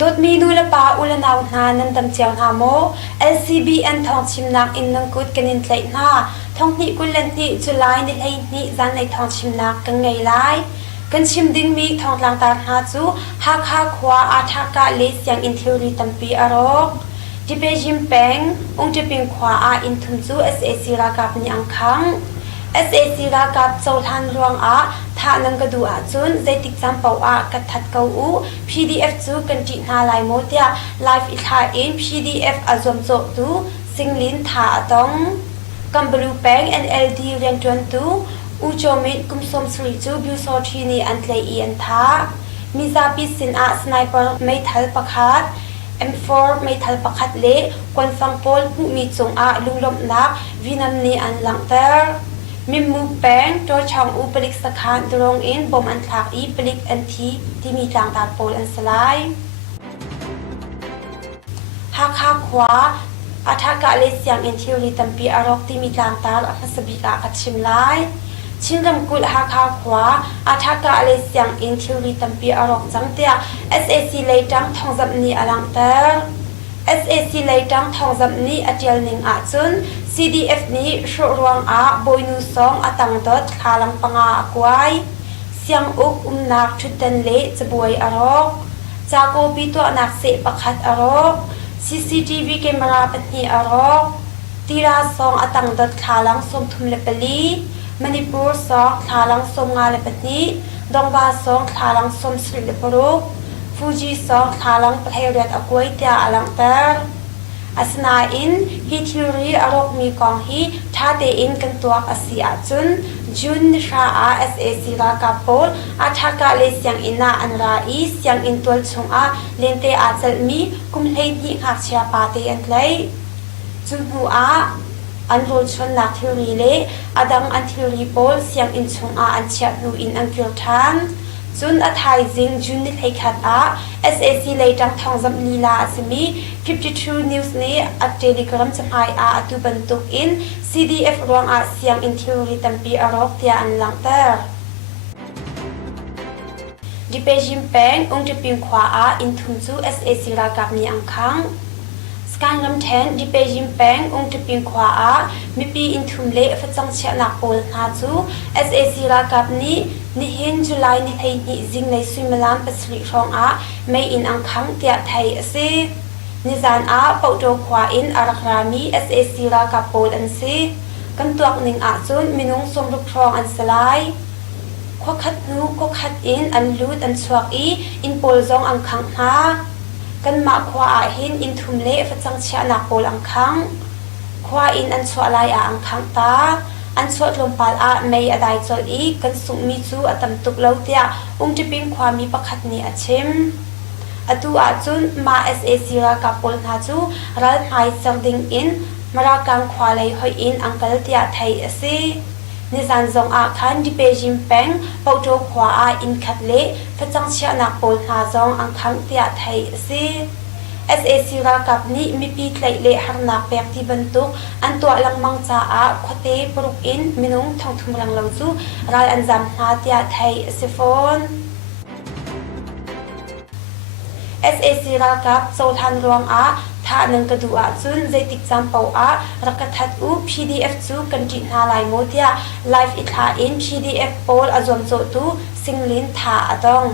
ดดมีนูละปาอุลนาวนานันดำเจียวนาโม LCBN ทองชิมนักอินนังกุดกันนินไลนาทองนี่กุลเลนนี่จุลายในไลนี่จันในทองชิมนักกันไงไลกันชิมดินมีทองลังตาหาจูฮักฮักขวาอาทากาเลสยังอินทิวรีตัมปีอารกดิเปจิมแปงองจะเป็นขวาอาอินทุมจู SAC รากับนี่อังคัง SAC รากับโซทันรวงอาท่านังกระดูอาจุนใจติดจำเป่าอากัดทัดเกาอู PDF จูกันจินาลายโมเดียไลฟ์อิทาอิน PDF อาจอมโจตูสิงลินท่าตองกัมบลูแปง NLD เรียนจวนตูอูโจมิดกุมสมสรีจูบิวโซทีนีอันเลอีอันท่ามิซาปิสินอาสไนเปอร์ไม่ทัลประคัด M4 ไม่ทัลประคัดเละควนฟังโพลผู้มีจงอาลุงลมนักวินัมนีอันหลังเตอร์มิมูแปงโดยช่องอุปลิกสถานตรงอินบอมอันทักอีปลิกอันทีที่มีทางตาโพลอันสลายหักหักขวาอาทากาเลสยังอินทิวริตัมปีอารกที่มีทางตาอัคสบิกากัดชิมไลชินรำกุลหักหักขวาอาทากาเลสยังอินทิวริตัมปีอารกจังเตีย SAC เลยจังทองจับนีอลังเตอร์ SAC เลยจังทองจับนีอเจียลนิงอาจุนCDF นี้ชุรวงอาบอยนูซองอตังดดคาลังปังอาอควายเสียงอุกนักชุดเต็นเละจะบวยอารกจากโกปีตัวนักเสปคัดอารก CCTV เกมราปนีอารกตีราซองอตังดดคาลังสมทุมเลปลีมณิปุรซองคาลังสมงาเลปนีดงบาซองคาลังสมสริเลปรุกฟูจิซองคาลังประเทศเรียดอควายเตียอลังเตอร์อาสนาอินฮิทิรีอารกมีกองฮีท่าเตอินกันตัวอาศิอาจุนจุนชาอา SAC รากับโพลอาทากาเลสยังอินาอันราอีสยังอินตัวชงอาเลนเตอาเซลมีกุมเลนีหักเชียปาเตอันเลยจุนหัวอันโรชนนักทิรีเลอดังอันทิรีโพลยังอินชงอาอันเชียนูอินอันกิลทันจุนอัทายจิงจุนนิเทคัดอา SAC เลยจังทองจำลีลาสมี52 News นี้อัดเจลิกรัมจะพายอาตุบันตุกอิน CDF รวงอาเสียงอินทิวริตัมปีอารกเตียอันลังเตอร์ดิเปจิมแปงองจะปิงขวาอาอินทุมจู SAC รากับนีอังคังสการลำแทนดิเปจิมแปงองจะปิงขวาอามีปีอินทุมเละฟัดจังเชนักโอลนาจู SAC รากับนี้นิฮินจุลายนิไทยนิจิงในสุมลานปัสริรองอาไม่อินอังคังเตียไทยเซนิจานอาปโตขวาอินอารักรามี SAC รากับโพลอันซีกันตัวหนึ่งอาจุนมินุงสมรุกรองอันสลายควขัดนูควขัดอินอันลูดอันสวกอีอินโพลจงอังคังฮากันมาขวาหินอินทุมเละฟัดจังเชนักโพลอังคังขวาอินอันสวลายอังคังตาอันสวดลมปาลอาไม่อได้จออีกันสุมีจูอตัมตุกเลาเตียองจะเป็นความมีประคัดนี้อาชิมอตูอาจุนมา SAC รากับโพลนาจูรัลไฮจังดิงอินมารากังควาเลยหอยอินอังกัลเตียไทยเอซีนิสันจงอาคันดิเปจิมแปงปโตขวาอาอินคัดเละพระจังเชียนักโพลนาจงอังคังเตียไทยเอซีSAC รากับนี้มีปีไลเละหรนักแปกที่บรรทุกอันตัวลังมังจ้าอาขเตปรุกอินมินุงทองทุมรังลังจูรายอันจำนาเตียไทยเซฟอน SAC รากับโซทันรวงอาท่านังกระดูอาจุนใจติดจำเป่าอารักทัดอู PDF จูกันจินาลายโมเดียไลฟ์อิทาอิน PDF โพลอจอมโจตูสิงลินท่าอดอง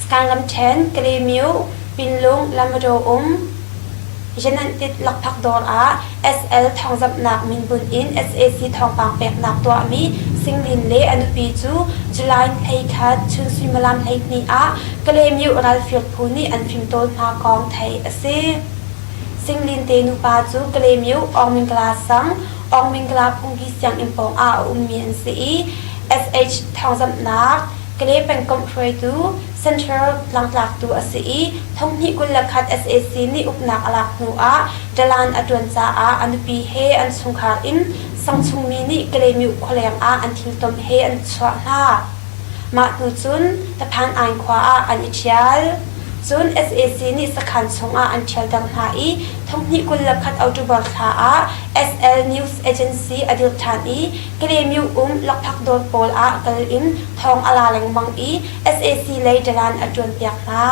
สการลำเชนเกรมิวปินลุงลำโดยันติดหลักพักดอลอา SL ทองจับหนักมินบุญอิน SAC ทองปางแปกหนักตัวมีสิงลินเลอนุปีจูจุลายไทยคัดชุนสุมลามไทยนีอาเกรมิวรัลฟิลพูนีอันฟิมโตนพากองไทยเซสิงลินเตนุปาจูเกรมิวอองมิงกลาสังอองมิงกลาพุงพิเสียงอิมปองอาอุมมีอันซี SH ทองจับหนักเกรเป็นกอมเพรตูเซ็นทรัลหลังจากตัวอสีทงที่กุลคัด SAC นี่อุปนักอลักนัวดลานอดวนจ้าอันปีเฮอันสงขาอินสังชุงมีนี่เกรมิวคลยังอันทิลตมเฮอันสวะหน้ามาดูจุนตะพานอันขวาอันอิชยาลจุน SAC นี่สขันสงอันเชลดังหาอีทงที่กุลคัดเอาจุบอลทาSL News Agency อดีตฐานอีเกรมิวลักพักโดนโพลกลอินทองอลาแหลงบังอี SAC เลยดลานอดวนเปียกนา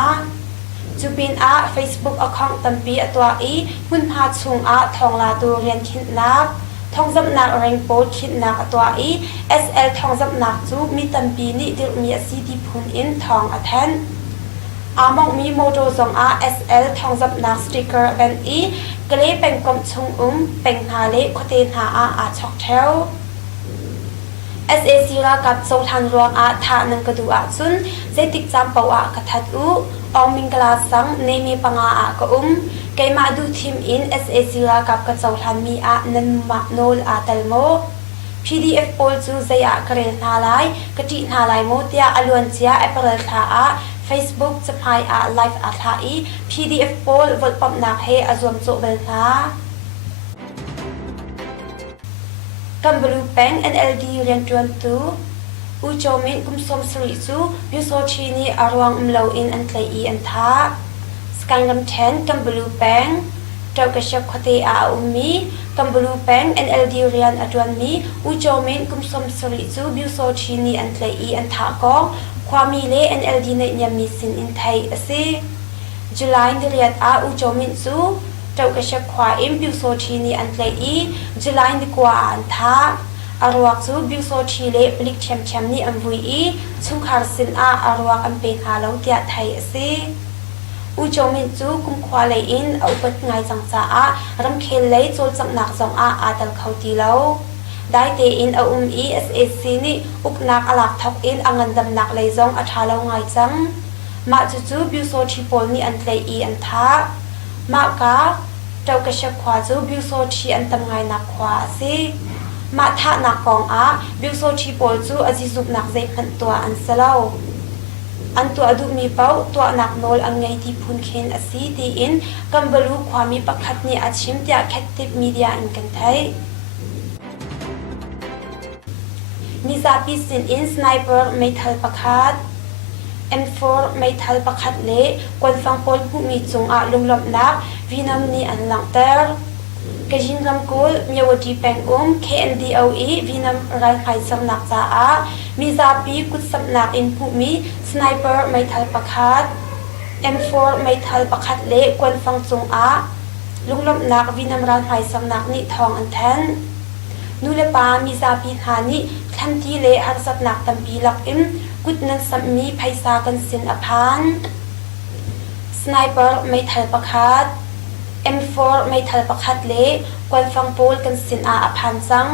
จูบินอา Facebook account ตัมปีอตัวอีหุ่นพาชุงอาทองลาตูเรียนคิดนักทองจำนักแรงโปคิดนักอตัวอี SL ทองจำนักจูมีตัมปีนี่ดิมีซีดีพุนอินทองอแทนอามองมีโมโดซองอา SL ทองจำนักสติกเกอร์แบนอีกเลเป็นกลมชงเป็นหาเลโคเตนหาอาช็อกเทลSAC รากับโซทันรวงอาทานังกระดูอาซุนเจติกจำเปาอากระทัดอุอมิงกลาสังเนมีปังอาอากะไกมาดูทีมอิน SAC รากับกระโซทันมีอานันมาโนลอาตัลโม PDF โพลจูเซียกเรนนาไลกตินาไลโมเตียอลวนเจียแอปเปิลทาอา Facebook จะพายอาไลฟ์อาทาอี PDF โพลวดปมนักเฮอจวมโจเบลนากัมบลูแปง NLD เรียนจวนตูอุจมินกุมสมสริจูบิวโซชีนีอารวงมลาวอินอันไลอีอันทาสกังลำเทนกัมบลูแปงเจ้ากระชับคเตอาอุมีกัมบลูแปง NLD เรียนอดวนมีอุจมินกุมสมสริจูบิวโซชีนีอันไลอีอันทากองความมีเล NLD ในยามีสินอินไทยอซีจุลัยเรียนอาอุจมินจูเจ้ากระชับควาอิมบิวโซชีนีอันไลอีจุลัยดีกว่าอันทาอารวกจูบิวโซชีเลปลิกแชมนี่อันวุยชุงคาร์สินอาอารวกอันเป็นฮาโลเตียไทยสิอุจมินจูกุมควาเลอินเอาปัดไงจังจ้ารำเคลเลยโจลจังหนักจงอาตัลเขาตีเลาได้เตอินเอาSAC นี่อุกนักอลักทอกอินอังันดำนักเลยจงอัฐาเลาไงจังมาจูบิวโซชีโพลนี่อันเลยอีอันทามากาเจ้ากระชับควาจูบิวโซชีอันตำไงนักควาสิมาท่านักกองอาบิวโซชีโพลจูอจิซุกนักใจพันตัวอันเสลาอันตัวอดุมีเป้าตัวนักโนลอันไงที่พุนเคนอสีตีอินกัมบลูความมีประคัดนี่อาชิมเตียแคติบมีเดียอินกันไทยมีซาปิสินอินสไนเปอร์ไม่ทัลประคัด M4 ไม่ทัลประคัดเละกวนฟังปนผู้มีจงอาลุงลบนักวินัมนี่อันหลังเตอร์กจินรำกุลมีวดีแปงKNDOE วินัมรันไฮสำนักจ้ามีซาปีกุศสำนักอินผู้มีสไนเปอร์ไม่ทัลประคัด M4 ไม่ทัลประคัดเละกวนฟังจงอาลุงลบนักวินัมรันไฮสำนักนี่ทองอันแทนนูเลปามีซาปีหานิทันทีเลหันสับนักตัมปีลักอิมกุดนันสัมมีไพซากันสินอภานสไนเปอร์ไม่ทัลประคัด M4 ไม่ทัลประคัดเละกวนฟังโพลกันสินอภานจัง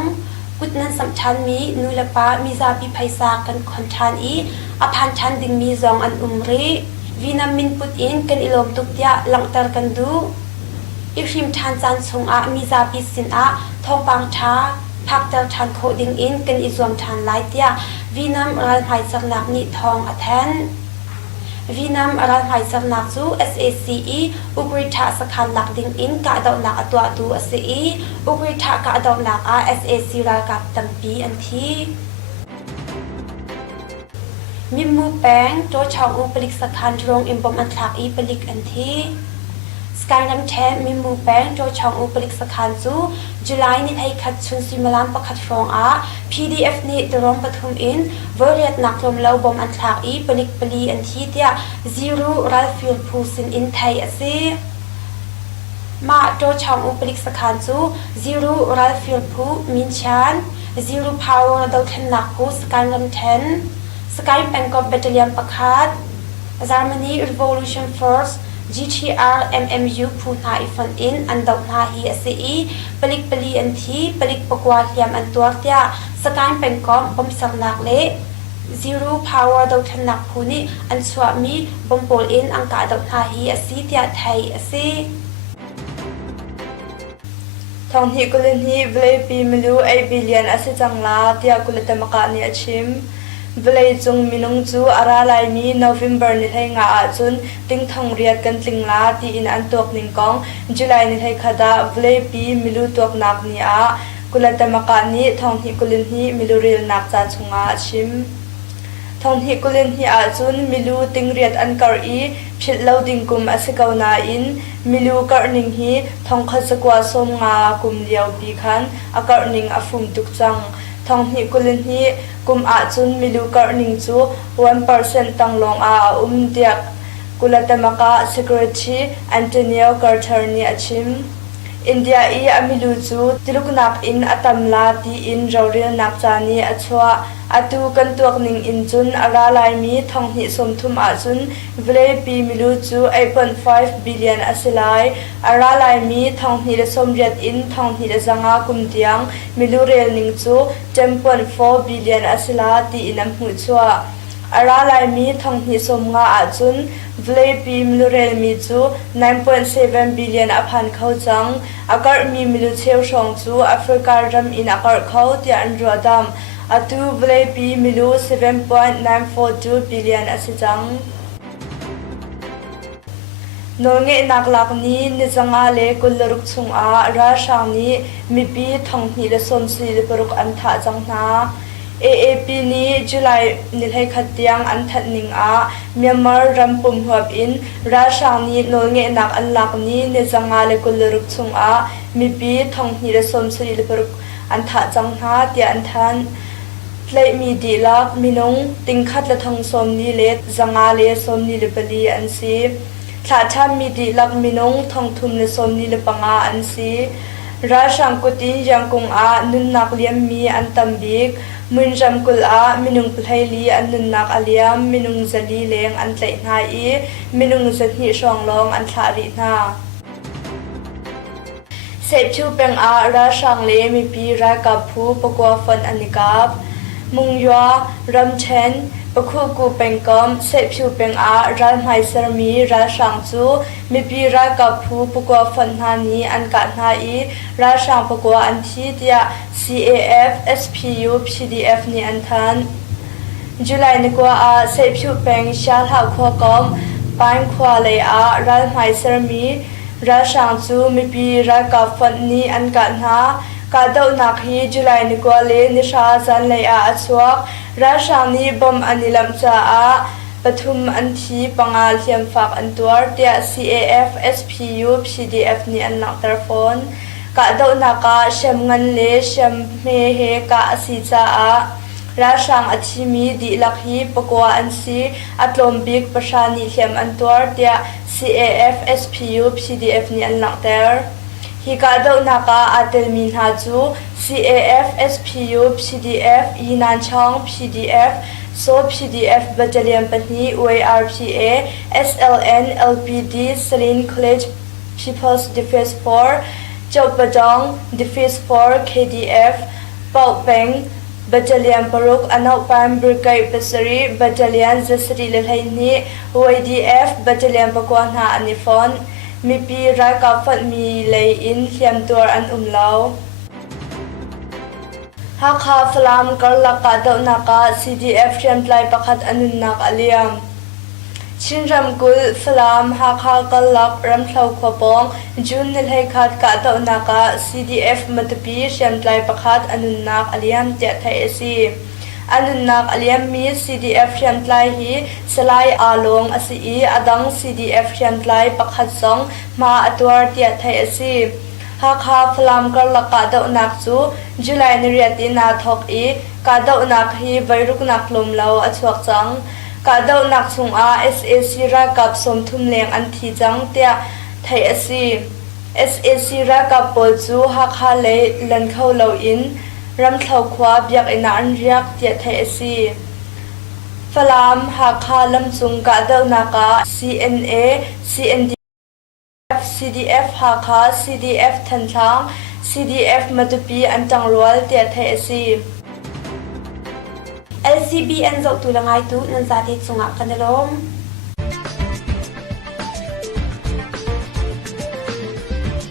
กุดนันสัมชันมีนูเลปามีซาปีไพซากันคอนชันอีอภานชันดิงมีซองอันรีวินามินปุดอินกันอิลมตุกเตียหลังเตอร์กันดูอิริมทันจันชงมีซาปีสินทองปังชาพักเตอร์ทันโคดิงอินกันอิซวมทันไลเตียวินัมรันไฮสักนักนิทองอแทนวินัมรันไฮสักนักจู SACE อุกฤษะสักขันหลักดิงอินกะดอกหลักตัวดู SAE อุกฤษะกะดอกหลักSAC รากับตัมปีอันทีมิมูแปงโจชองอุปลิกสักขันตรงอิมบอมอันทักอีปลิกอันทีสกายน้ำแทนมิมูแปงโจชองอุปลิกสักขันจูจุลัยนี่ให้ขัดชุนซิมลามประคัดฟองPDF นี่ตรองปฐุมอินเวอร์เรียดนักลมเลาบอมอันทักอีปลิกปลีอันทีเดีย0รัลฟิลพูสินอินไทยอซีมาโจชองอุปลิกสักขันจู0รัลฟิลพูมินชัน0 power ดาวเทนนักพูสกายน้ำแทนสกายเป็นกอบเบตเตอร์เลียมประคัด Germany Revolution Force GTR MMU พูดหาอีฟันอินอันดอกหาฮีSCE ปลิกปลีอันทีปลิกปกวาเทียมอันตัวเตียสกายเป็นกอบบอมสักนักเละ Zero Power ดอกทันนักพูนี่อันสวามีบอมโปลอินอังกาดอกหาฮีSCE เตียไทยSCEทองฮีกุลินฮีเวลปีมิลูไอบิเลียนอสิจังลาเตียกุลตมกานีอชิมเวลจงมินงจูอาราไลมีโนเวมเบอร์นิไทยงาอาจุนติงทองเรียดกันติงลาที่อินอันตัวนิงกองจุลัยนิไทยขดาเวลปีมิลูตัวนักนีอากุลตมกานีทองฮีกุลินฮีมิลูเรียลนักจาชงอาชิมทองฮีกุลินฮีอาจุนมิลูติงเรียดอันกอรีผิดเลาดิงกุมอสิกาวนาอินมิลูกอร์นิงฮีทองขจกวาสมงากุมเลียวปีคันอากอร์นิงอฟุมตุกจังทองฮีกุลินฮีกุมอาจุนมิลูกอร์นิงจู1% ตังลงเดียก Kulatamaka Secretary Antonio Guterres ni achim India amilu chu tiluknak in atamla ti in roril nak chani achwa atu kantuak ning in chun aralai mi thonghi somthum a chun vlepi milu chu 8.5 billion asilai aralai mi thonghi le somriat in thonghi le zanga kumtiang milu rel ning chu 10.4 billion asila ti inam hu chwa aralai mi thonghi somnga a chun vlepi milu rel mi chu 9.7 billion aphan khau chang akar mi milu cheu shong chu africa ram in akar khau ti an rodam atu vlepi milu 7.942 billion asichang Nonge naklak ni nizanga le kuluruk chung a ra shang ni mipi thongni le somsi le paruk antha chang na AAP ni July nilhai khatiang anthat ning a Myanmar rampum huap in ra shang ni nonge nak anlak ni nizanga le kuluruk chung a mipi thongni le somsi le paruk antha chang na ti anthan Play mi di lak minong tingkhat la thong som ni le zanga le som ni le pali an si Tha tham mi di lak minong thong thum le som ni le panga an si Ra shang kutin yang kung a nun nak liam mi an tambik mun jam kul a minung play li an nun nak aliam minung zali leng an tlai na I minung zani shong long an thari na Sep chu peng a ra shang le mi pi ra kap phu pakwa fan anikap Mung yua ram chen pakhu ku pengkom sep chu peng a ral mai ser mi ra shang chu mi pi ra ka phu pakwa fan na ni an ka na I ra shang pakwa an thi tia CAF SPU PDF ni an than July ni kwa a sep chu peng shal ha khwa kom pan khwa le a ral mai ser mi ra shang chu mi pi ra ka fan ni an ka na ka dau nak hi July ni kwa le ni sha zan le a achwak ra shang ni bom anilam cha a pathum an thi pangal hiam fak an tuar tia CAF SPU PDF ni an nak telefon ka dau naka shem ngan le shem me he ka asi cha a ra shang athimi di lakhi pakwa an si atlom big pasani hiam an tuar tia CAF SPU PDF ni an nak ter Hi ka dau naka atel min ha chu CAF SPU PDF inan chang PDF so PDF battalion pani UARPA SLN LPD Salin College People's Defense Force Chowpadong Defense Force KDF Pau Peng Battalion Paruk Anau Pam Brigade Pasari Battalion Zasri Lelhaini UADF Battalion Pakwan ha anifon mi pi ra ka fat mi lei in hiam tur an lau ha kha flam kar la ka dau na ka CDF hiam tlai pakhat anun nak aliam chinram kul flam ha kha kal lak ram thlau khopong jun nil hai khat ka dau na ka CDF matapi hiam tlai pakhat anun nak aliam te thai si anun nak aliam mi CDF hiam tlai hi salai along asi I adang CDF hiam tlai pakhat song ma atwar tia thai asi ha kha flam kar la ka dau nak chu July ni riati na thok I ka dau nak hi vairuk nak lom lau achwak chang ka dau nak chung a SAC ra kap som thum leng an thi chang tia thai asi SAC ra kap pol chu ha kha le lan khau lo in ram thau khwa biak ina an riak tia thai asi falam ha kha lam chung ka dau naka CNA CNDF CDF ha kha CDF thanthlang CDF matupi antang rual tia thai asi LCB an zo tu langai tu nan zati chunga kanalom